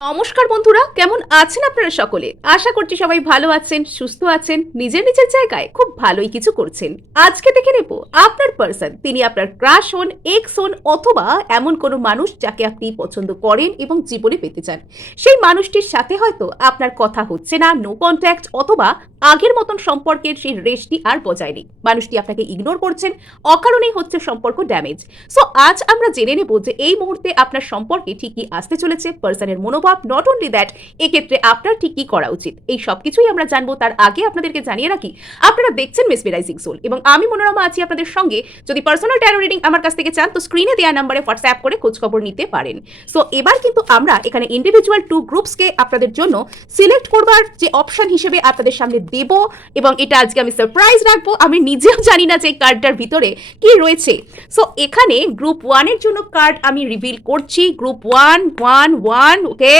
নমস্কার বন্ধুরা, কেমন আছেন আপনারা সকলে? আশা করছি সবাই ভালো আছেন, সুস্থ আছেন, নিজের নিজের জায়গায় খুব ভালোই কিছু করছেন। আজকে দেখে নেব আপনার পার্সন, তিনি আপনার ক্রাশ হন, এক্স হন, অথবা এমন কোনো মানুষ যাকে আপনি পছন্দ করেন এবং জীবনে পেতে চান। সেই মানুষটির সাথে হয়তো আপনার কথা হচ্ছে না, নো কন্ট্যাক্ট, অথবা আগের মতন সম্পর্কের সেই রেশটি আর বজায় নেই। মানুষটি আপনাকে ইগনোর করছেন, অকারণেই হচ্ছে সম্পর্ক ড্যামেজ। সো আজ আমরা জেনে নেব যে এই মুহূর্তে আপনার সম্পর্কে ঠিক কি আসতে চলেছে, পার্সনের মনোভাব, নট অনলি দ্যাট, এক্ষেত্রে আপনার ঠিক কি করা উচিত, এই সবকিছুই আমরা জানবো। তার আগে আপনাদেরকে জানিয়ে রাখি, আপনারা দেখছেন মেসমেরাইজিং সোল এবং আমি মনোরমা আছি আপনাদের সঙ্গে। যদি পার্সোনাল ট্যারো রিডিং আমার কাছ থেকে চান তো স্ক্রিনে দেওয়া নাম্বারে হোয়াটসঅ্যাপ করে খোঁজখবর নিতে পারেন। সো এবার কিন্তু আমরা এখানে ইন্ডিভিজুয়াল 2 গ্রুপসকে আপনাদের জন্য সিলেক্ট করবার যে অপশন হিসেবে আপনাদের সামনে দেব, এবং এটা আজকে আমি সারপ্রাইজ রাখবো। আমি নিজেও জানি না যে এই কার্ডটার ভিতরে কি রয়েছে। সো এখানে গ্রুপ 1 এর জন্য কার্ড আমি রিভিল করছি। গ্রুপ 1 ওকে,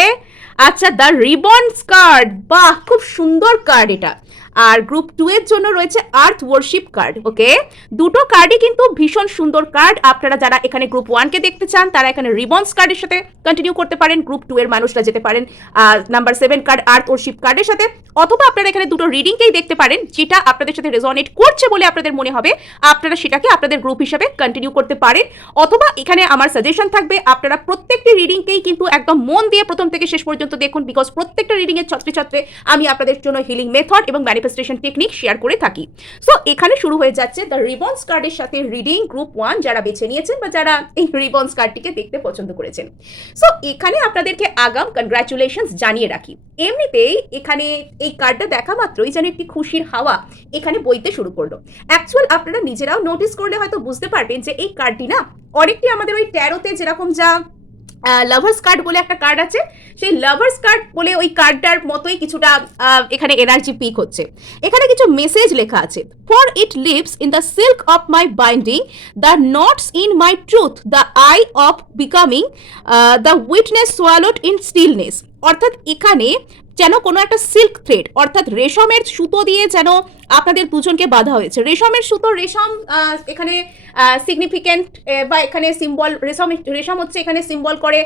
আচ্ছা, দ্য রিবনস কার্ড, বাহ, খুব সুন্দর কার্ড এটা। আর গ্রুপ 2 এর জন্য রয়েছে আর্থ ওয়ারশিপ কার্ড। ওকে, দুটো কার্ডই কিন্তু ভীষণ সুন্দর কার্ড। আপনারা যারা এখানে গ্রুপ 1 কে দেখতে চান তারা এখানে রিবনস কার্ডের সাথে কন্টিনিউ করতে পারেন। গ্রুপ 2 এর মানুষরা যেতে পারেন নাম্বার 7 কার্ড আর্থ ওয়ারশিপ কার্ডের সাথে, অথবা আপনারা এখানে দুটো রিডিংকেই দেখতে পারেন। যেটা আপনাদের সাথে রেজোনেট করছে বলে আপনাদের মনে হবে আপনারা সেটাকে আপনাদের গ্রুপ হিসেবে কন্টিনিউ করতে পারেন। অথবা এখানে আমার সাজেশন থাকবে আপনারা প্রত্যেকটি রিডিংকেই কিন্তু একদম মন দিয়ে প্রথম থেকে শেষ পর্যন্ত দেখুন, বিকজ প্রত্যেকটা রিডিং এর ছত্রে ছত্রে আমি আপনাদের জন্য হিলিং মেথড এবং ম্যানিফেস্টেশন টেকনিক শেয়ার করে থাকি। সো এখানে শুরু হয়ে যাচ্ছে দ্য রিবনস কার্ডের সাথে রিডিং গ্রুপ 1 যারা বেছে নিয়েছেন বা যারা এই রিবনস কার্ডটিকে দেখতে পছন্দ করেছেন। সো এখানে আপনাদেরকে আগাম কনগ্রাচুলেশনস জানিয়ে রাখি। এমনিতেই এখানে এই কার্ডটা দেখা মাত্রই যেন একটি খুশির হাওয়া এখানে বইতে শুরু করলো। অ্যাকচুয়াল আপনারা নিজেরাও নোটিস করলে হয়তো বুঝতে পারবেন যে এই কার্ডটি না অনেকটি আমাদের ওই ট্যারোতে যেরকম যা লাভার্স কার্ড বলে একটা কার্ড আছে, সেই লাভার্স কার্ড বলে ওই কার্ডটার মতোই কিছুটা এখানে এনার্জি পিক হচ্ছে। এখানে কিছু মেসেজ লেখা আছে। For it lives in the silk of my binding, the knots in my truth, the eye of becoming, the witness swallowed in stillness. অর্থাৎ এখানে যেন কোনো একটা সিল্ক থ্রেড অর্থাৎ রেশমের সুতো দিয়ে যেন আপনাদের দুজনকে বাঁধা হয়েছে। রেশমের সুতো, রেশম এখানে সিগনিফিক্যান্ট বা এখানে সিম্বল, রেশম হচ্ছে এখানে সিম্বল করে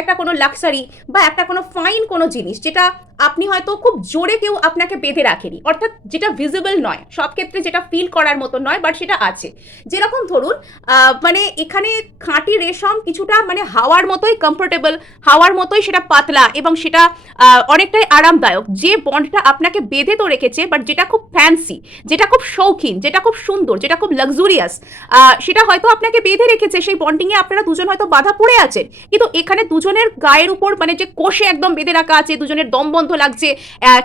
একটা কোনো লাক্সারি বা একটা কোনো ফাইন কোনো জিনিস, যেটা আপনি হয়তো খুব জোরে কেউ আপনাকে বেঁধে রাখেনি, অর্থাৎ যেটা ভিজিবল নয়, সব ক্ষেত্রে যেটা ফিল করার মতো নয়, বাট সেটা আছে। যেরকম ধরুন মানে এখানে খাঁটি রেশম কিছুটা মানে হাওয়ার মতোই কমফোর্টেবল, হাওয়ার মতোই সেটা পাতলা এবং সেটা অনেকটাই আরামদায়ক। যে বন্ডটা আপনাকে বেঁধে তো রেখেছে, বাট যেটা খুব ফ্যান্সি, যেটা খুব শৌখিন, যেটা খুব সুন্দর, যেটা খুব লাক্সুরিয়াস, সেটা হয়তো আপনাকে বেঁধে রেখেছে। সেই বন্ডিংয়ে আপনারা দুজন হয়তো বাধা পড়ে আছেন, কিন্তু এখানে দুজনের গায়ের উপর মানে যে কোষে একদম বেঁধে রাখা আছে, দুজনের দম বন্ধ লাগছে,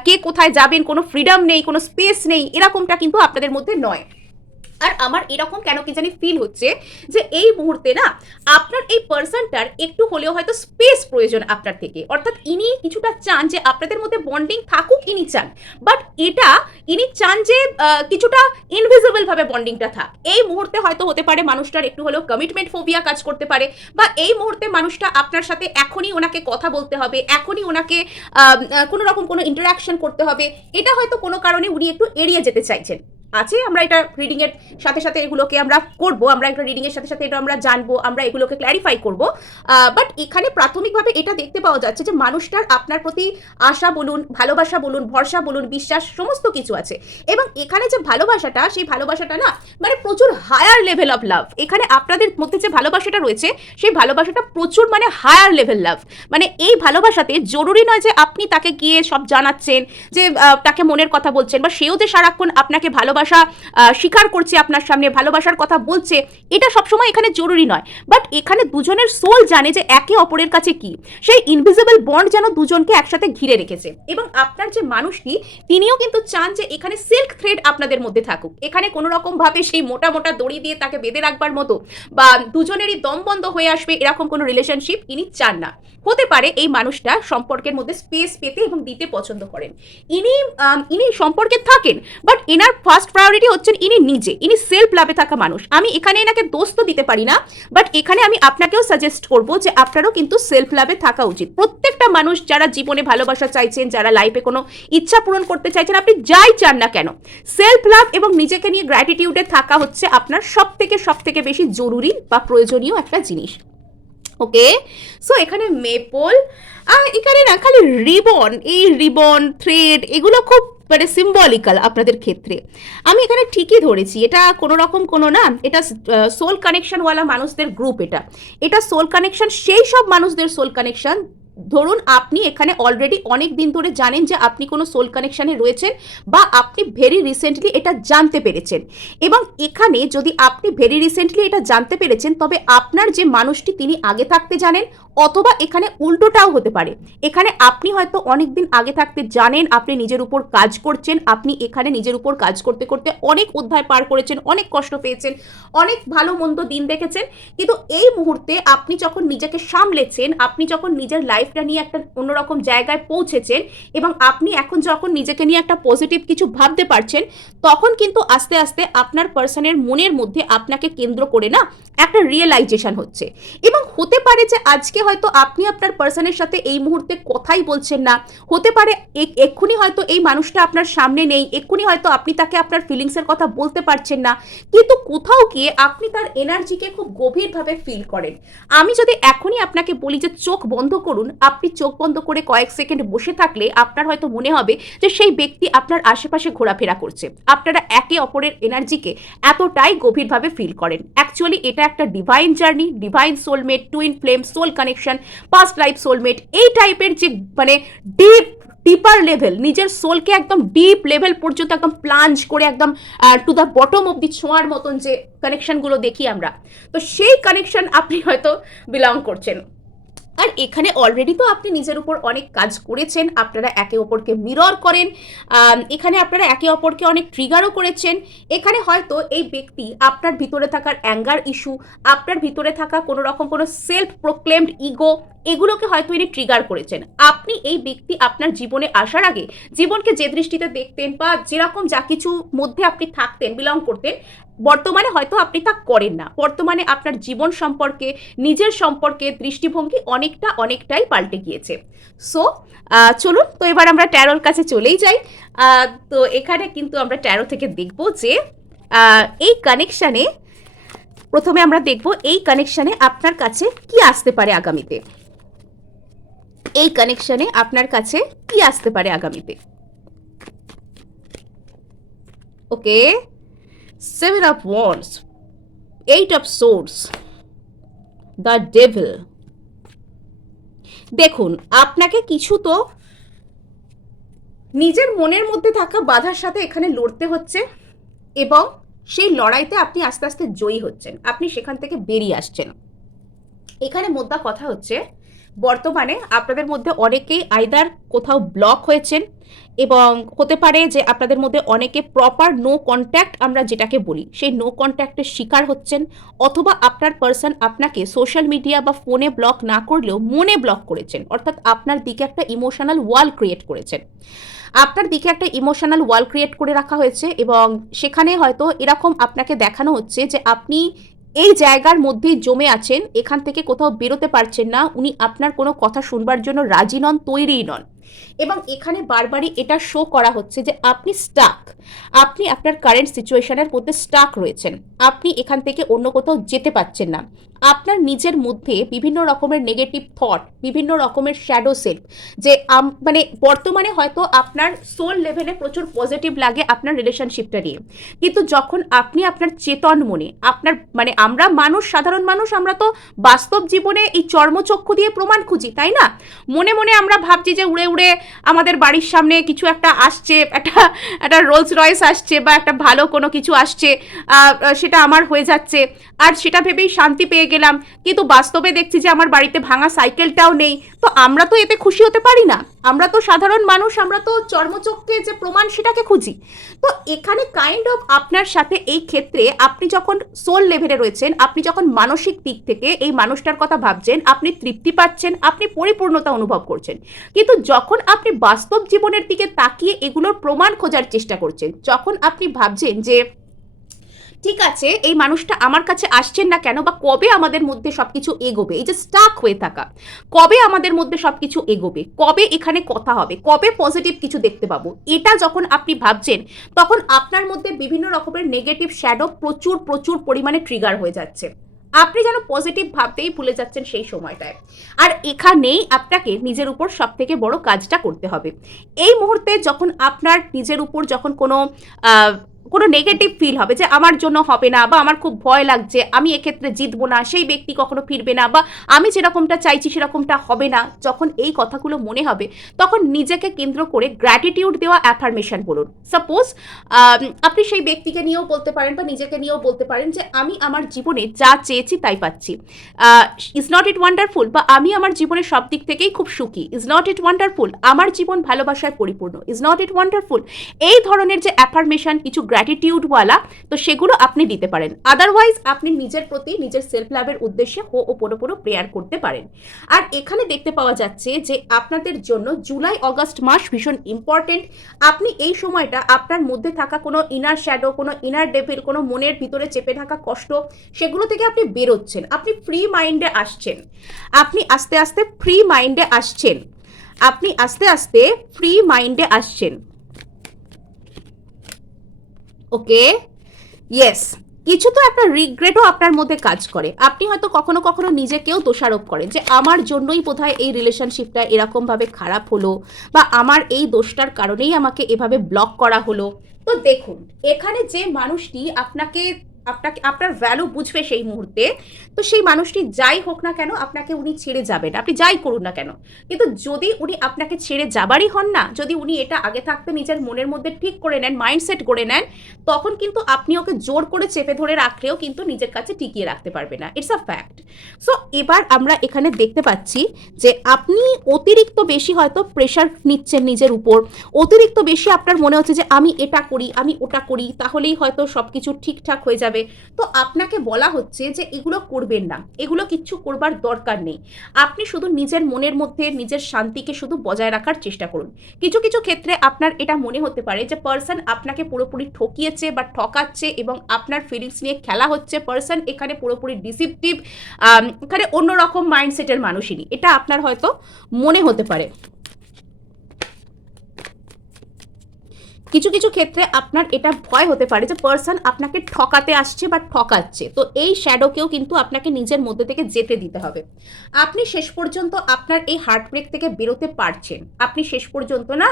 কে কোথায় যাবেন, কোনো ফ্রিডম নেই, কোনো স্পেস নেই, এরকমটা কিন্তু আপনাদের মধ্যে নয়। আর আমার এরকম কেন কি জানি ফিল হচ্ছে যে এই মুহূর্তে না আপনার এই পার্সনটার একটু হলেও হয়তো স্পেস প্রয়োজন আপনার থেকে। অর্থাৎ ইনি কিছুটা চান যে আপনাদের মধ্যে বন্ডিং থাকুক, ইনি চান, বাট এটা ইনি চান যে কিছুটা ইনভিজিবল ভাবে বন্ডিংটা থাক। এই মুহূর্তে হয়তো হতে পারে মানুষটার একটু হলেও কমিটমেন্ট ফোবিয়া কাজ করতে পারে, বা এই মুহূর্তে মানুষটা আপনার সাথে এখনই ওনাকে কথা বলতে হবে, এখনই ওনাকে কোনো রকম কোনো ইন্টারাকশন করতে হবে, এটা হয়তো কোনো কারণে উনি একটু এড়িয়ে যেতে চাইছেন। আছে, আমরা এটা রিডিং এর সাথে সাথে এগুলোকে আমরা করব, আমরা একটা রিডিং এর সাথে সাথে এটা আমরা জানবো, আমরা এগুলোকে ক্ল্যারিফাই করব। বাট এখানে প্রাথমিকভাবে এটা দেখতে পাওয়া যাচ্ছে যে মানুষটার আপনার প্রতি আশা বলুন, ভালোবাসা বলুন, ভরসা বলুন, বিশ্বাস, সমস্ত কিছু আছে। এবং এখানে যে ভালোবাসাটা, সেই ভালোবাসাটা না মানে প্রচুর হায়ার লেভেল অফ লাভ। এখানে আপনাদের মধ্যে যে ভালোবাসাটা রয়েছে সেই ভালোবাসাটা প্রচুর মানে হায়ার লেভেল লাভ। মানে এই ভালোবাসাতে জরুরি নয় যে আপনি তাকে গিয়ে সব জানাচ্ছেন, যে তাকে মনের কথা বলছেন, বা সেও যে সারাক্ষণ আপনাকে ভালোবাসা স্বীকার করছে আপনার সামনে, ভালোবাসার কথা বলছে, এটা সবসময় এখানে জরুরি নয়। বাট এখানে দুজনের সোল জানে যে একে অপরের কাছে কি, সেই ইনভিজিবল বন্ড যেন দুজনকে একসাথে ঘিরে রেখেছে। এবং আপনার যে মানুষটি তিনিও কিন্তু চান যে এখানে সিল্ক থ্রেড আপনাদের মধ্যে থাকুক। এখানে কোনো রকম ভাবে সেই মোটা মোটা দড়ি দিয়ে তাকে বেঁধে রাখবার মতো বা দুজনেরই দম বন্ধ হয়ে আসবে এরকম কোনো রিলেশনশিপ ইনি চান না। হতে পারে এই মানুষটা সম্পর্কের মধ্যে স্পেস পেতে এবং দিতে পছন্দ করেন। ইনি সম্পর্কে থাকেন, বাট এনার ফার্স্ট প্রায়োরিটি হচ্ছেন ইনি নিজে, ইনি সেলফ লাভে থাকা মানুষ। আমি এখানে এনাকে দোষ তো দিতে পারি না, বাট এখানে আমি আপনাকেও সাজেস্ট করবো যে আপনারও কিন্তু সেলফ লাভে থাকা উচিত। প্রত্যেকটা মানুষ যারা জীবনে ভালোবাসা চাইছেন, যারা লাইফে কোনো ইচ্ছা পূরণ করতে চাইছেন, আপনি যাই চান না কেন, সেলফ লাভ এবং নিজেকে নিয়ে গ্র্যাটিটিউডে থাকা হচ্ছে আপনার সব থেকে বেশি জরুরি বা প্রয়োজনীয় একটা জিনিস। ওকে, সো এখানে মেপল, আর এখানে না খালি রিবন, এই রিবন থ্রেড এগুলো খুব মানে সিম্বলিক্যাল আপনাদের ক্ষেত্রে। আমি এখানে ঠিকই ধরেছি, এটা কোনো রকম কোনো না, এটা সোল কানেকশনওয়ালা মানুষদের গ্রুপ, এটা সোল কানেকশন, সেই সব মানুষদের সোল কানেকশন। ধরুন আপনি এখানে অলরেডি অনেক দিন ধরে জানেন যে আপনি কোনো সোল কানেকশনে রয়েছেন, বা আপনি ভেরি রিসেন্টলি এটা জানতে পেরেছেন। এবং এখানে যদি আপনি ভেরি রিসেন্টলি এটা জানতে পেরেছেন, তবে আপনার যে মানুষটি তিনি আগে থাকতে জানেন, অথবা এখানে উল্টোটাও হতে পারে। এখানে আপনি হয়তো অনেক দিন আগে থাকতে জানেন, আপনি নিজের উপর কাজ করছেন, আপনি এখানে নিজের উপর কাজ করতে করতে অনেক অধ্যায় পার করেছেন, অনেক কষ্ট পেয়েছেন, অনেক ভালো মন্দ দিন দেখেছেন, কিন্তু এই মুহূর্তে আপনি যখন নিজেকে সামলেছেন, আপনি যখন নিজের লাইফটা নিয়ে একটা অন্যরকম জায়গায় পৌঁছেছেন, এবং আপনি এখন যখন নিজেকে নিয়ে একটা পজিটিভ কিছু ভাবতে পারছেন, তখন কিন্তু আস্তে আস্তে আপনার পার্সনের মনের মধ্যে আপনাকে কেন্দ্র করে না একটা রিয়েলাইজেশন হচ্ছে। এবং হতে পারে যে আজকে হয়তো আপনি আপনার পার্সনের সাথে এই মুহূর্তে কথাই বলছেন না, হতে পারে এক্ষুনি হয়তো এই মানুষটা আপনার সামনে নেই, এক্ষুনি হয়তো আপনি তাকে আপনার ফিলিংসের কথা বলতে পারছেন না, কিন্তু কোথাও গিয়ে আপনি তার এনার্জিকে খুব গভীরভাবে ফিল করেন। আমি যদি এখনই আপনাকে বলি যে চোখ বন্ধ করুন, আপনি চোখ বন্ধ করে কয়েক সেকেন্ড বসে থাকলে আপনার হয়তো মনে হবে যে সেই ব্যক্তি আপনার আশেপাশে ঘোরাফেরা করছে, আপনারা একে অপরের এনার্জিকে এতটাই গভীরভাবে ফিল করেন। অ্যাকচুয়ালি এটা একটা divine journey, divine soulmate, twin flame, soul connection, past life soulmate, এই টাইপের যে মানে ডিপার লেভেল, নিজের সোলকে একদম ডিপ লেভেল পর্যন্ত একদম প্লাঞ্জ করে একদম to the bottom of the ছোঁয়ার মতন যে কানেকশনগুলো দেখি আমরা, তো সেই কানেকশন আপনি হয়তো বিলং করছেন। আর এখানে অলরেডি তো আপনি নিজের উপর অনেক কাজ করেছেন, আপনারা একে অপরকে মিরর করেন, এখানে আপনারা একে অপরকে অনেক ট্রিগারও করেছেন। এখানে হয়তো এই ব্যক্তি আপনার ভিতরে থাকার অ্যাঙ্গার ইস্যু, আপনার ভিতরে থাকা কোনো রকম কোনো সেলফ প্রোক্লেমড ইগো, এগুলোকে হয়তো ইনি ট্রিগার করেছেন। আপনি এই ব্যক্তি আপনার জীবনে আসার আগে জীবনকে যে দৃষ্টিতে দেখতেন, বা যেরকম যা কিছু মধ্যে আপনি থাকতেন, বিলং করতেন, বর্তমানে হয়তো আপনি তা করেন না। বর্তমানে আপনার জীবন সম্পর্কে, নিজের সম্পর্কে দৃষ্টিভঙ্গি অনেকটাই পাল্টে গিয়েছে। সো চলুন তো এবার আমরা ট্যারোর কাছে চলেই যাই। তো এখানে কিন্তু আমরা ট্যারো থেকে দেখব যে এই কানেকশানে, প্রথমে আমরা দেখব এই কানেকশানে আপনার কাছে কি আসতে পারে আগামীতে, এই কানেকশানে আপনার কাছে কি আসতে পারে আগামীতে। ওকে, 7 of Wands, 8 of Swords, the Devil। দেখুন, আপনাকে কিছু তো নিজের মনের মধ্যে থাকা বাধার সাথে এখানে লড়তে হচ্ছে, এবং সেই লড়াইতে আপনি আস্তে আস্তে জয়ী হচ্ছেন, আপনি সেখান থেকে বেরিয়ে আসছেন। এখানে মোদ্দা কথা হচ্ছে, বর্তমানে আপনাদের মধ্যে অনেকেই আইদার কোথাও ব্লক হয়েছেন, এবং হতে পারে যে আপনাদের মধ্যে অনেকে প্রপার নো কন্ট্যাক্ট, আমরা যেটাকে বলি সেই নো কন্ট্যাক্টের শিকার হচ্ছেন, অথবা আপনার পার্সন আপনাকে সোশ্যাল মিডিয়া বা ফোনে ব্লক না করলেও মনে ব্লক করেছেন, অর্থাৎ আপনার দিকে একটা ইমোশনাল ওয়াল ক্রিয়েট করেছেন, আপনার দিকে একটা ইমোশনাল ওয়াল ক্রিয়েট করে রাখা হয়েছে, এবং সেখানে হয়তো এরকম আপনাকে দেখানো হচ্ছে যে আপনি এই জায়গার মধ্যেই জমে আছেন, এখান থেকে কোথাও বেরোতে পারছেন না, উনি আপনার কোনো কথা শুনবার জন্য রাজি নন, তৈরিই নন। এবং এখানে বারবারই এটা শো করা হচ্ছে যে আপনি স্টাক, আপনি আপনার কারেন্ট সিচুয়েশনের মধ্যে স্টাক রয়েছেন, আপনি এখান থেকে অন্য কোথাও যেতে পারছেন না। আপনার নিজের মধ্যে বিভিন্ন রকমের নেগেটিভ থট, বিভিন্ন রকমের শ্যাডো সেলফ, যে মানে বর্তমানে হয়তো আপনার সোল লেভেলে প্রচুর পজিটিভ লাগে আপনার রিলেশনশিপটা নিয়ে, কিন্তু যখন আপনি আপনার চেতন মনে, আপনার মানে আমরা মানুষ, সাধারণ মানুষ, আমরা তো বাস্তব জীবনে এই চর্মচক্ষু দিয়ে প্রমাণ খুঁজি, তাই না? মনে মনে আমরা ভাবছি যে উড়ে উড়ে আমাদের বাড়ির সামনে কিছু একটা আসছে, একটা রোলস রয়েস আসছে, বা একটা ভালো কোনো কিছু আসছে, সেটা আমার হয়ে যাচ্ছে, আর সেটা ভেবেই শান্তি পেয়ে গেলাম, কিন্তু বাস্তবে দেখছি যে আমার বাড়িতে ভাঙা সাইকেলটাও নেই। তো আমরা তো এতে খুশি হতে পারি না, আমরা তো সাধারণ মানুষ, আমরা তো চর্মচক্ষে যে প্রমাণ সেটাকে খুঁজি। তো এখানে কাইন্ড অফ আপনার সাথে এই ক্ষেত্রে আপনি যখন সোল লেভেলে রয়েছেন, আপনি যখন মানসিক দিক থেকে এই মানুষটার কথা ভাবছেন, আপনি তৃপ্তি পাচ্ছেন, আপনি পরিপূর্ণতা অনুভব করছেন, কিন্তু যখন আপনি বাস্তব জীবনের দিকে তাকিয়ে এগুলোর প্রমাণ খোঁজার চেষ্টা করছেন, যখন আপনি ভাবছেন যে ঠিক আছে এই মানুষটা আমার কাছে আসছেন না কেন, বা কবে আমাদের মধ্যে সবকিছু এগোবে, এই যে স্টাক হয়ে থাকা, কবে আমাদের মধ্যে সবকিছু এগোবে, কবে এখানে কথা হবে, কবে পজিটিভ কিছু দেখতে পাবো, এটা যখন আপনি ভাবছেন, তখন আপনার মধ্যে বিভিন্ন রকমের নেগেটিভ শ্যাডো প্রচুর পরিমাণে ট্রিগার হয়ে যাচ্ছে। আপনি যেন পজিটিভ ভাবতেই ভুলে যাচ্ছেন সেই সময়টায়। আর এখানেই আপনাকে নিজের উপর সব থেকে বড় কাজটা করতে হবে। এই মুহূর্তে যখন আপনার নিজের উপর যখন কোনো নেগেটিভ ফিল হবে যে আমার জন্য হবে না, বা আমার খুব ভয় লাগছে, আমি এক্ষেত্রে জিতবো না, সেই ব্যক্তি কখনো ফিরবে না, বা আমি যেরকমটা চাইছি সেরকমটা হবে না, যখন এই কথাগুলো মনে হবে তখন নিজেকে কেন্দ্র করে গ্র্যাটিটিউড দেওয়া অ্যাফার্মেশন বলুন। সাপোজ আপনি সেই ব্যক্তিকে নিয়েও বলতে পারেন বা নিজেকে নিয়েও বলতে পারেন যে আমি আমার জীবনে যা চেয়েছি তাই পাচ্ছি। ইজ নট ইট ওয়ান্ডারফুল, বা আমি আমার জীবনের সব দিক থেকেই খুব সুখী। ইজ নট ইট ওয়ান্ডারফুল, আমার জীবন ভালোবাসায় পরিপূর্ণ। ইজ নট ইট ওয়ান্ডারফুল, এই ধরনের যে অ্যাফার্মেশন কিছু গ্র্যাটিটিউডওয়ালা, তো সেগুলো আপনি দিতে পারেন। আদারওয়াইজ আপনি নিজের প্রতি নিজের সেলফ লাভের উদ্দেশ্যে হো'ওপোনোপোনো প্রেয়ার করতে পারেন। আর এখানে দেখতে পাওয়া যাচ্ছে যে আপনাদের জন্য জুলাই অগাস্ট মাস ভীষণ ইম্পর্টেন্ট। আপনি এই সময়টা আপনার মধ্যে থাকা কোনো ইনার শ্যাডো, কোনো ইনার ডেভিল, কোনো মনের ভিতরে চেপে থাকা কষ্ট, সেগুলো থেকে আপনি বেরোচ্ছেন, আপনি ফ্রি মাইন্ডে আসছেন, আপনি আস্তে আস্তে ফ্রি মাইন্ডে আসছেন, আপনি আস্তে আস্তে ফ্রি মাইন্ডে আসছেন। ওকে, ইয়েস। কিছু তো একটা রিগ্রেটও আপনার মধ্যে কাজ করে। আপনি হয়তো কখনো কখনো নিজেকেও দোষারোপ করেন যে আমার জন্যই বোধহয় এই রিলেশনশিপটা এরকমভাবে খারাপ হলো, বা আমার এই দোষটার কারণেই আমাকে এভাবে ব্লক করা হলো। তো দেখুন, এখানে যে মানুষটি আপনাকে আপনাকে আপনার ভ্যালু বুঝবে সেই মুহূর্তে, তো সেই মানুষটি যাই হোক না কেন আপনাকে উনি ছেড়ে যাবেন, আপনি যাই করুন না কেন। কিন্তু যদি উনি আপনাকে ছেড়ে যাবারই হন না, যদি উনি এটা আগে থাকতে নিজের মনের মধ্যে ঠিক করে নেন, মাইন্ডসেট করে নেন, তখন কিন্তু আপনি ওকে জোর করে চেপে ধরে রাখলেও কিন্তু নিজের কাছে টিকিয়ে রাখতে পারবে না। It's a fact. সো এবার আমরা এখানে দেখতে পাচ্ছি যে আপনি অতিরিক্ত বেশি হয়তো প্রেশার নিচ্ছেন নিজের উপর, অতিরিক্ত বেশি আপনার মনে হচ্ছে যে আমি এটা করি, আমি ওটা করি, তাহলেই হয়তো সব কিছু ঠিকঠাক হয়ে যাবে। তো আপনাকে বলা হচ্ছে যে এগুলো করবেন না, এগুলো কিচ্ছু করবার দরকার নেই। আপনি শুধু নিজের মনের মধ্যে নিজের শান্তিকে শুধু বজায় রাখার চেষ্টা করুন। কিছু কিছু ক্ষেত্রে আপনার এটা মনে হতে পারে যে পার্সন আপনাকে পুরোপুরি ঠকিয়েছে বা ঠকাচ্ছে এবং আপনার ফিলিংস নিয়ে খেলা হচ্ছে, পার্সন এখানে পুরোপুরি ডিসিপটিভ, এখানে অন্যরকম মাইন্ডসেটের মানুষই, এটা আপনার হয়তো মনে হতে পারে। কিছু কিছু ক্ষেত্রে আপনার এটা ভয় হতে পারে যে পার্সন আপনাকে ঠকাতে আসছে বা ঠকাচ্ছে। তো এই শ্যাডোকেও কিন্তু আপনাকে নিজের মধ্যে থেকে যেতে দিতে হবে। আপনি শেষ পর্যন্ত আপনার এই হার্ট ব্রেক থেকে বেরোতে পারছেন, আপনি শেষ পর্যন্ত না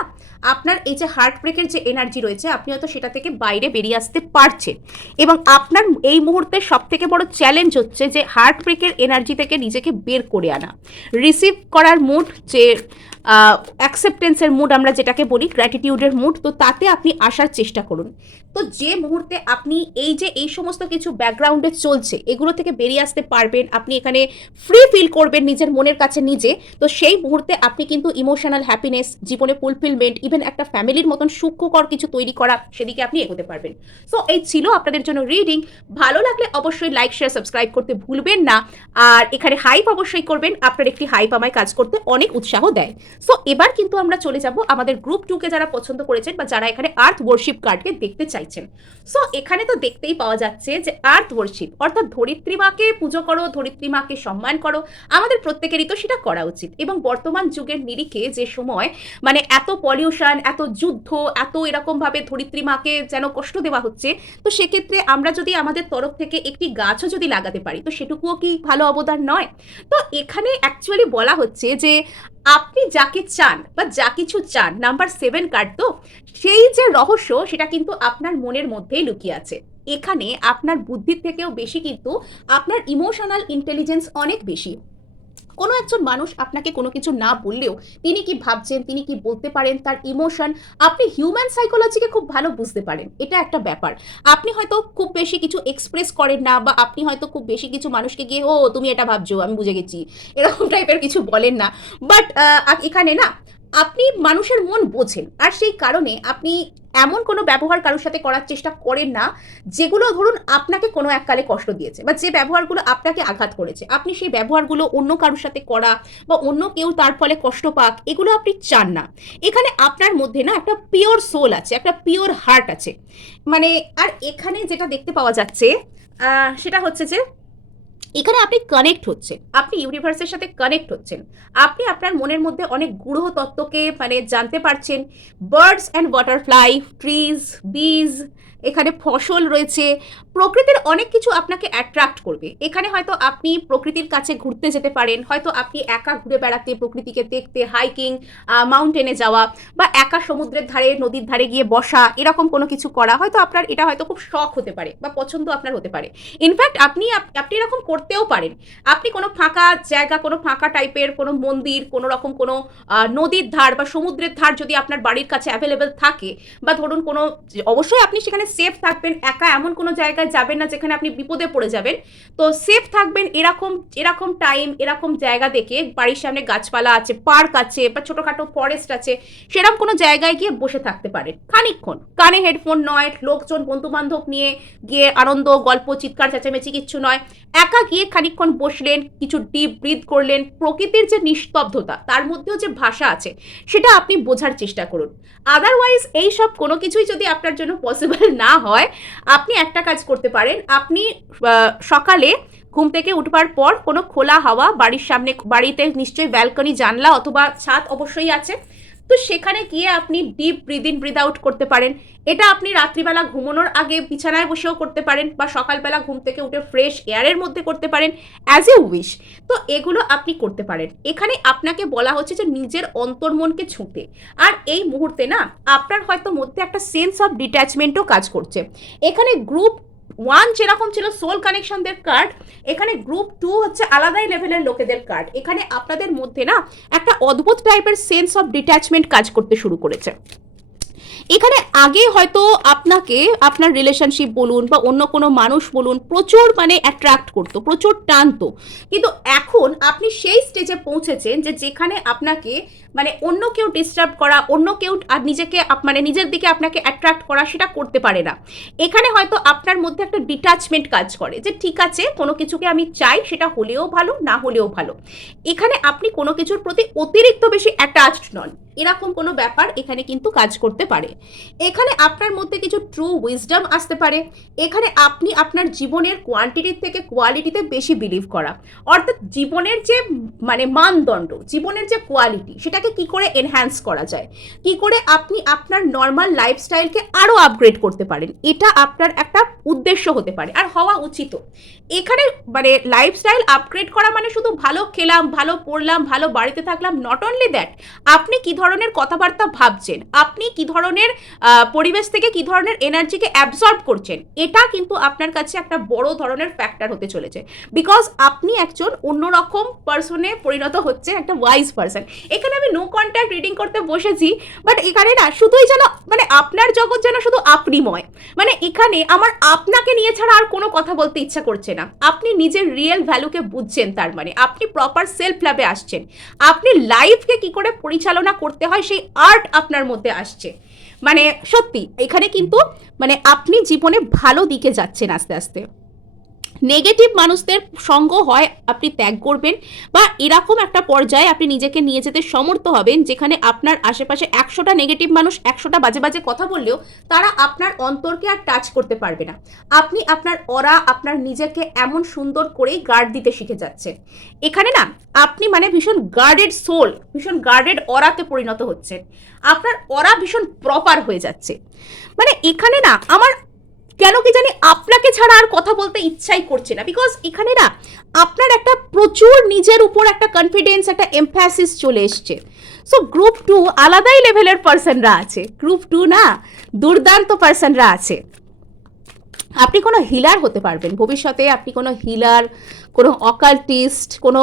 আপনার এই যে হার্ট ব্রেকের যে এনার্জি রয়েছে আপনি হয়তো সেটা থেকে বাইরে বেরিয়ে আসতে পারছেন। এবং আপনার এই মুহূর্তে সব থেকে বড় চ্যালেঞ্জ হচ্ছে যে হার্ট ব্রেকের এনার্জি থেকে নিজেকে বের করে আনা, রিসিভ করার মুড, যে অ্যাকসেপ্টেন্সের মুড আমরা যেটাকে বলি, গ্র্যাটিটিউডের মুড, তো তাতে আপনি আসার চেষ্টা করুন। তো যে মুহূর্তে আপনি এই যে এই সমস্ত কিছু ব্যাকগ্রাউন্ডে চলছে এগুলো থেকে বেরিয়ে আসতে পারবেন, আপনি এখানে ফ্রি ফিল করবেন নিজের মনের কাছে নিজে, তো সেই মুহূর্তে আপনি কিন্তু ইমোশনাল হ্যাপিনেস, জীবনে ফুলফিলমেন্ট, ইভেন একটা ফ্যামিলির মতন সুখকর কিছু তৈরি করা, সেদিকে আপনি এগোতে পারবেন। সো এই ছিল আপনাদের জন্য রিডিং। ভালো লাগলে অবশ্যই লাইক, শেয়ার, সাবস্ক্রাইব করতে ভুলবেন না। আর এখানে হাইপ অবশ্যই করবেন, আপনার একটি হাইপ আমায় কাজ করতে অনেক উৎসাহ দেয়। সো এবার কিন্তু আমরা চলে যাব আমাদের গ্রুপ 2 কে যারা পছন্দ করেছেন বা যারা এখানে আর্থ ওয়ার্শিপ কার্ডকে দেখতে চাইছেন। সো এখানে তো দেখতেই পাওয়া যাচ্ছে যে আর্থ ওয়ার্শিপ অর্থাৎ ধরিত্রী মাকে পুজো করো, ধরিত্রী মাকে সম্মান করো, আমাদের প্রত্যেকেরই তো সেটা করা উচিত। এবং বর্তমান যুগের নিরিখে যে সময় মানে এত পলিউশন, এত যুদ্ধ, এত এরকমভাবে ধরিত্রী মাকে যেন কষ্ট দেওয়া হচ্ছে, তো সেক্ষেত্রে আমরা যদি আমাদের তরফ থেকে একটি গাছও যদি লাগাতে পারি তো সেটুকুও কি ভালো অবদান নয়? তো এখানে অ্যাকচুয়ালি বলা হচ্ছে যে আপনি যাকে চান বা যা কিছু চান, নাম্বার 7 কার্ড, তো সেই যে রহস্য সেটা কিন্তু আপনার মনের মধ্যেই লুকিয়ে আছে। এখানে আপনার বুদ্ধির থেকেও বেশি কিন্তু আপনার ইমোশনাল ইন্টেলিজেন্স অনেক বেশি। কোনো একজন মানুষ আপনাকে কোনো কিছু না বললেও তিনি কি ভাবছেন, তিনি কি বলতে পারেন, তার ইমোশন, আপনি হিউম্যান সাইকোলজিকে খুব ভালো বুঝতে পারেন। এটা একটা ব্যাপার। আপনি হয়তো খুব বেশি কিছু এক্সপ্রেস করেন না, বা আপনি হয়তো খুব বেশি কিছু মানুষকে গিয়ে ও তুমি এটা ভাবছো আমি বুঝে গেছি এরকম টাইপের কিছু বলেন না। বাট এখানে না আপনি মানুষের মন বোঝেন, আর সেই কারণে আপনি এমন কোনো ব্যবহার কারোর সাথে করার চেষ্টা করেন না যেগুলো ধরুন আপনাকে কোনো এককালে কষ্ট দিয়েছে, বা যে ব্যবহারগুলো আপনাকে আঘাত করেছে, আপনি সেই ব্যবহারগুলো অন্য কারোর সাথে করা বা অন্য কেউ তার ফলে কষ্ট পাক, এগুলো আপনি চান না। এখানে আপনার মধ্যে না একটা পিওর সোল আছে, একটা পিওর হার্ট আছে। মানে আর এখানে যেটা দেখতে পাওয়া যাচ্ছে সেটা হচ্ছে যে এখানে আপনি কানেক্ট হচ্ছেন, আপনি ইউনিভার্সের সাথে কানেক্ট হচ্ছেন, আপনি আপনার মনের মধ্যে অনেক গূঢ় তত্ত্বকে মানে জানতে পারছেন। বার্ডস অ্যান্ড বাটারফ্লাই, ট্রিজ, বিজ, এখানে ফসল রয়েছে, প্রকৃতির অনেক কিছু আপনাকে অ্যাট্রাক্ট করবে। এখানে হয়তো আপনি প্রকৃতির কাছে ঘুরতে যেতে পারেন, হয়তো আপনি একা ঘুরে বেড়াতে, প্রকৃতিকে দেখতে, হাইকিং, মাউন্টেনে যাওয়া, বা একা সমুদ্রের ধারে, নদীর ধারে গিয়ে বসা, এরকম কোনো কিছু করা হয়তো আপনার, এটা হয়তো খুব শখ হতে পারে বা পছন্দ আপনার হতে পারে। ইনফ্যাক্ট আপনি এরকম করতেও পারেন। আপনি কোনো ফাঁকা জায়গা, কোনো ফাঁকা টাইপের কোনো মন্দির, কোনো রকম কোনো নদীর ধার বা সমুদ্রের ধার যদি আপনার বাড়ির কাছে অ্যাভেলেবেল থাকে, বা ধরুন কোনো, অবশ্যই আপনি সেখানে সেফ থাকবেন, একা এমন কোনো জায়গায় যাবেন না যেখানে আপনি বিপদে পড়ে যাবেন, তো সেফ থাকবেন এরকম এরকম টাইম, এরকম জায়গা দেখে, বাড়ির সামনে গাছপালা আছে, পার্ক আছে, বা ছোটোখাটো ফরেস্ট আছে, সেরকম কোনো জায়গায় গিয়ে বসে থাকতে পারেন খানিকক্ষণ। কানে হেডফোন নয়, লোকজন বন্ধু বান্ধব নিয়ে গিয়ে আনন্দ, গল্প, চিৎকার চেঁচামেচি কিচ্ছু নয়, একা গিয়ে খানিকক্ষণ বসলেন, কিছু ডিপ ব্রিথ করলেন, প্রকৃতির যে নিস্তব্ধতা, তার মধ্যেও যে ভাষা আছে সেটা আপনি বোঝার চেষ্টা করুন। আদারওয়াইজ এই সব কোনো কিছুই যদি আপনার জন্য পসিবল না হয়, আপনি একটা কাজ করতে পারেন। আপনি সকালে ঘুম থেকে উঠবার পর কোনো খোলা হাওয়া, বাড়ির সামনে, বাড়িতে নিশ্চয়ই ব্যালকনি, জানলা অথবা ছাদ অবশ্যই আছে, তো সেখানে গিয়ে আপনি deep breathe in breathe out করতে পারেন। এটা আপনি রাত্রিবেলা ঘুমানোর আগে বিছানায় বসেও করতে পারেন, বা সকালবেলা ঘুম থেকে উঠে ফ্রেশ এয়ারের মধ্যে করতে পারেন, অ্যাজ এ উইশ। তো এগুলো আপনি করতে পারেন। এখানে আপনাকে বলা হচ্ছে যে নিজের অন্তর্মনকে ছুঁতে। আর এই মুহূর্তে না, আপনার হয়তো মধ্যে একটা সেন্স অফ ডিট্যাচমেন্টও কাজ করছে। এখানে গ্রুপ 1 যেরকম ছিল সোল কানেকশনদের কার্ড, এখানে গ্রুপ 2 হচ্ছে আলাদাই লেভেলের লোকেদের কার্ড। এখানে আপনাদের মধ্যে না একটা অদ্ভুত টাইপের সেন্স অফ ডিট্যাচমেন্ট কাজ করতে শুরু করেছে। এখানে আগে হয়তো আপনাকে আপনার রিলেশনশিপ বলুন বা অন্য কোনো মানুষ বলুন প্রচুর মানে অ্যাট্রাক্ট করতো, প্রচুর টানতো, কিন্তু এখন আপনি সেই স্টেজে পৌঁছেছেন যে যেখানে আপনাকে মানে অন্য কেউ ডিস্টার্ব করা, অন্য কেউ আর নিজেকে মানে নিজের দিকে আপনাকে অ্যাট্রাক্ট করা, সেটা করতে পারে না। এখানে হয়তো আপনার মধ্যে একটা ডিট্যাচমেন্ট কাজ করে যে ঠিক আছে, কোনো কিছুকে আমি চাই, সেটা হলেও ভালো, না হলেও ভালো। এখানে আপনি কোনো কিছুর প্রতি অতিরিক্ত বেশি অ্যাটাচড নন, এরকম কোনো ব্যাপার এখানে কিন্তু কাজ করতে পারে। এখানে আপনার মধ্যে কিছু ট্রু উইজডম আসতে পারে। এখানে আপনি আপনার জীবনের কোয়ান্টিটির থেকে কোয়ালিটিতে বেশি বিলিভ করা, অর্থাৎ জীবনের যে মানে মানদণ্ড, জীবনের যে কোয়ালিটি, সেটাকে কি করে এনহ্যান্স করা যায়, কি করে আপনি আপনার নর্মাল লাইফস্টাইলকে আরও আপগ্রেড করতে পারেন, এটা আপনার একটা উদ্দেশ্য হতে পারে, আর হওয়া উচিত। এখানে মানে লাইফস্টাইল আপগ্রেড করা মানে শুধু ভালো খেলাম, ভালো পড়লাম, ভালো বাড়িতে থাকলাম, নট অনলি দ্যাট, আপনি কি ধরনের কথাবার্তা ভাবছেন, আপনি কি ধরনের পরিবেশ থেকে কি ধরনের এনার্জিকে অ্যাবজর্ব করছেন, এটা কিন্তু আপনার কাছে একটা বড় ধরনের ফ্যাক্টর হতে চলেছে। বিকজ আপনি একজন অন্যরকম পার্সনে পরিণত হচ্ছে, একটা ওয়াইজ পার্সন। এখানে আমি নো কন্ট্যাক্ট রিডিং করতে বসেছি, বাট এখানে না শুধুই যেন মানে আপনার জগৎ যেন শুধু আপনিময়, মানে এখানে আমার আপনাকে নিয়ে ছাড়া আর কোনো কথা বলতে ইচ্ছা করছে না। আপনি নিজের রিয়েল ভ্যালুকে বুঝছেন, তার মানে আপনি প্রপার সেলফ লাভে আসছেন, আপনি লাইফকে কি করে পরিচালনা করতে হয় সেই আর্ট আপনার মধ্যে আসছে। মানে সত্যি এখানে কিন্তু মানে আপনি জীবনে ভালো দিকে যাচ্ছেন আস্তে আস্তে। নেগেটিভ মানুষদের সঙ্গ হয় আপনি ত্যাগ করবেন, বা এরকম একটা পর্যায়ে আপনি নিজেকে নিয়ে যেতে সমর্থ হবেন যেখানে আপনার আশেপাশে 100টা নেগেটিভ মানুষ 100টা বাজে বাজে কথা বললেও তারা আপনার অন্তরকে আর টাচ করতে পারবে না। আপনি আপনার অরা, আপনার নিজেকে এমন সুন্দর করেই গার্ড দিতে শিখে যাচ্ছেন। এখানে না আপনি মানে ভীষণ গার্ডেড সোল, ভীষণ গার্ডেড অরাতে পরিণত হচ্ছেন, আপনার অরা ভীষণ প্রপার হয়ে যাচ্ছে। মানে এখানে না আমার কেন কি জানি আপনাকে ছাড়া আর কথা বলতে ইচ্ছাই করছে না, বিকজ এখানে না আপনার একটা প্রচুর নিজের উপর একটা কনফিডেন্স, একটা এমফ্যাসিস চলে এসছে। সো গ্রুপ 2 আলাদাই লেভেলের পার্সনরা আছে, গ্রুপ 2 না দুর্দান্ত পার্সনরা আছে। আপনি কোনো হিলার হতে পারবেন ভবিষ্যতে, আপনি কোনো হিলার, কোনো অকাল্টিস্ট, কোনো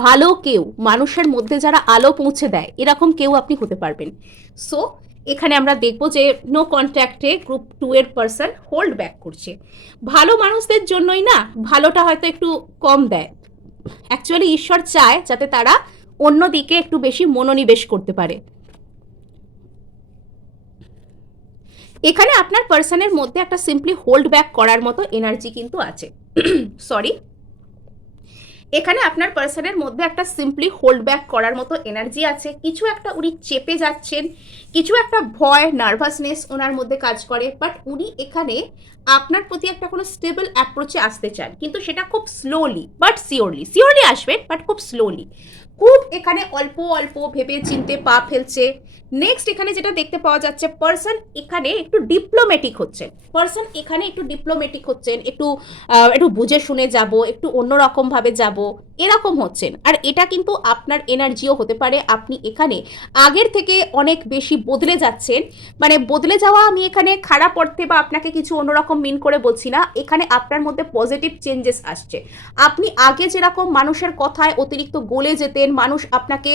ভালো কেউ, মানুষের মধ্যে যারা আলো পৌঁছে দেয়, এরকম কেউ আপনি হতে পারবেন। সো এখানে আমরা দেখব যে নো কন্ট্যাক্টে গ্রুপ 2 এর পার্সন হোল্ড ব্যাক করছে। ভালো মানুষদের জন্যই না ভালোটা হয়তো একটু কম দেয়, অ্যাকচুয়ালি ঈশ্বর চায় যাতে তারা অন্যদিকে একটু বেশি মনোনিবেশ করতে পারে। এখানে আপনার পার্সনের মধ্যে একটা সিম্পলি হোল্ড ব্যাক করার মতো এনার্জি কিন্তু আছে। সরি, এখানে আপনার পার্সনের মধ্যে একটা সিম্পলি হোল্ড ব্যাক করার মতো এনার্জি আছে। কিছু একটা উনি চেপে যাচ্ছেন, কিছু একটা ভয়, নার্ভাসনেস ওনার মধ্যে কাজ করে, বাট উনি এখানে আপনার প্রতি একটা কোনো স্টেবল অ্যাপ্রোচে আসতে চান, কিন্তু সেটা খুব স্লোলি বাট সিওরলি আসবেন, বাট খুব স্লোলি। খুব এখানে অল্প অল্প ভেবে চিনতে পা ফেলছে। নেক্সট এখানে যেটা দেখতে পাওয়া যাচ্ছে, পার্সন এখানে একটু ডিপ্লোম্যাটিক হচ্ছে, পার্সন এখানে একটু ডিপ্লোম্যাটিক হচ্ছেন, একটু বুঝে শুনে যাব, একটু অন্যরকম ভাবে যাব, এরকম হচ্ছেন। আর এটা কিন্তু আপনার এনার্জিও হতে পারে, আপনি এখানে আগের থেকে অনেক বেশি বদলে যাচ্ছেন। মানে বদলে যাওয়া আমি এখানে খারাপ অর্থে বা আপনাকে কিছু অন্যরকম মিন করে বলছি না, এখানে আপনার মধ্যে পজিটিভ চেঞ্জেস আসছে। আপনি আগে যেরকম মানুষের কথায় অতিরিক্ত গলে যেতেন, মানুষ আপনাকে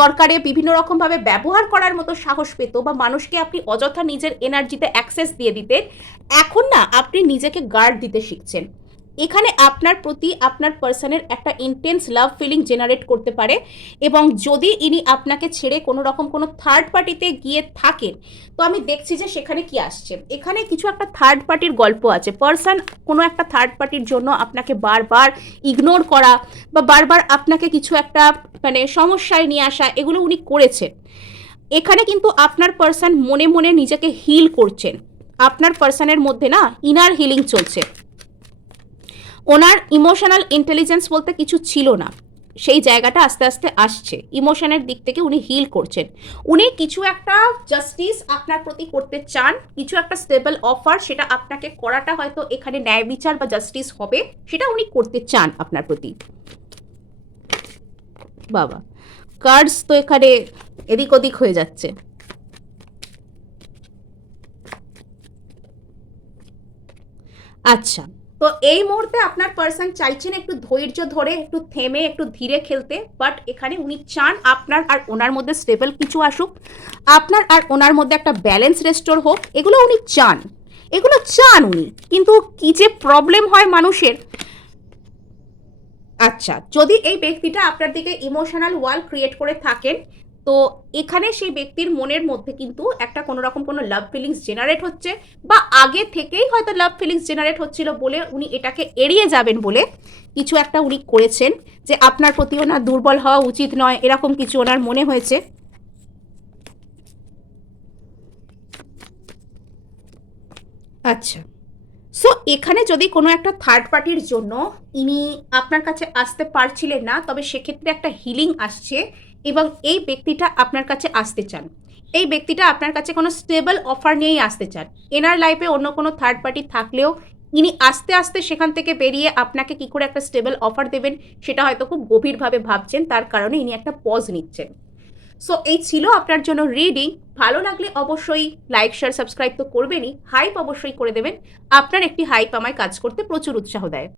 দরকারে বিভিন্ন রকমভাবে ব্যবহার করার মতো সাহস পেত, বা মানুষকে আপনি অযথা নিজের এনার্জিতে অ্যাক্সেস দিয়ে দিতেন, এখন না আপনি নিজেকে গার্ড দিতে শিখছেন। এখানে আপনার প্রতি আপনার পার্সনের একটা ইন্টেন্স লাভ ফিলিং জেনারেট করতে পারে। এবং যদি ইনি আপনাকে ছেড়ে কোনো রকম কোনো থার্ড পার্টিতে গিয়ে থাকেন, তো আমি দেখছি যে সেখানে কি আসছে, এখানে কিছু একটা থার্ড পার্টির গল্প আছে। পার্সন কোনো একটা থার্ড পার্টির জন্য আপনাকে বারবার ইগনোর করা বা বারবার আপনাকে কিছু একটা মানে সমস্যায় নিয়ে আসা, এগুলো উনি করেছেন। এখানে কিন্তু আপনার পার্সন মনে মনে নিজেকে হিল করছেন। আপনার পার্সনের মধ্যে না ইনার হিলিং চলছে। ওনার ইমোশনাল ইন্টেলিজেন্স বলতে কিছু ছিল না, সেই জায়গাটা আস্তে আস্তে আসছে। ইমোশনের দিক থেকে উনি হিল করছেন। উনি কিছু একটা জাস্টিস আপনার প্রতি করতে চান, কিছু একটা স্টেবল অফার, সেটা আপনাকে করাটা হয়তো এখানে ন্যায় বিচার বা জাস্টিস হবে, সেটা উনি করতে চান আপনার প্রতি। বাবা, কার্ডস তো এখানে এদিক ওদিক হয়ে যাচ্ছে। আচ্ছা, তো এই মুহূর্তে আপনার পার্সন চাইছেন একটু ধৈর্য ধরে, একটু থেমে, একটু ধীরে খেলতে। বাট এখানে উনি চান আপনার আর ওনার মধ্যে স্টেবল কিছু আসুক, আপনার আর ওনার মধ্যে একটা ব্যালেন্স রেস্টোর হোক, এগুলো উনি চান, এগুলো চান উনি। কিন্তু কি যে প্রবলেম হয় মানুষের। আচ্ছা, যদি এই ব্যক্তিটা আপনার দিকে ইমোশনাল ওয়াল ক্রিয়েট করে থাকেন, তো এখানে সেই ব্যক্তির মনের মধ্যে কিন্তু একটা কোনো রকম কোনো লাভ ফিলিংস জেনারেট হচ্ছে, বা আগে থেকেই হয়তো লাভ ফিলিংস জেনারেট হচ্ছিল বলে উনি এটাকে এড়িয়ে যাবেন বলে কিছু একটা উনি করেছেন, যে আপনার প্রতি ওনার দুর্বল হওয়া উচিত নয়, এরকম কিছু ওনার মনে হয়েছে। আচ্ছা, সো এখানে যদি কোনো একটা থার্ড পার্টির জন্য ইনি আপনার কাছে আসতে পারছিলেন না, তবে সেক্ষেত্রে একটা হিলিং আসছে, এবং এই ব্যক্তিটা আপনার কাছে আসতে চান। এই ব্যক্তিটা আপনার কাছে কোনো স্টেবল অফার নিয়েই আসতে চান। এনার লাইফে অন্য কোনো থার্ড পার্টি থাকলেও ইনি আস্তে আস্তে সেখান থেকে বেরিয়ে আপনাকে কি করে একটা স্টেবল অফার দেবেন, সেটা হয়তো খুব গভীরভাবে ভাবছেন, তার কারণে ইনি একটা পজ নিচ্ছেন। সো এই ছিল আপনার জন্য রিডিং। ভালো লাগলে অবশ্যই লাইক শেয়ার সাবস্ক্রাইব তো করবেনই, হাইপ অবশ্যই করে দেবেন। আপনার একটি হাইপ আমায় কাজ করতে প্রচুর উৎসাহ দেয়।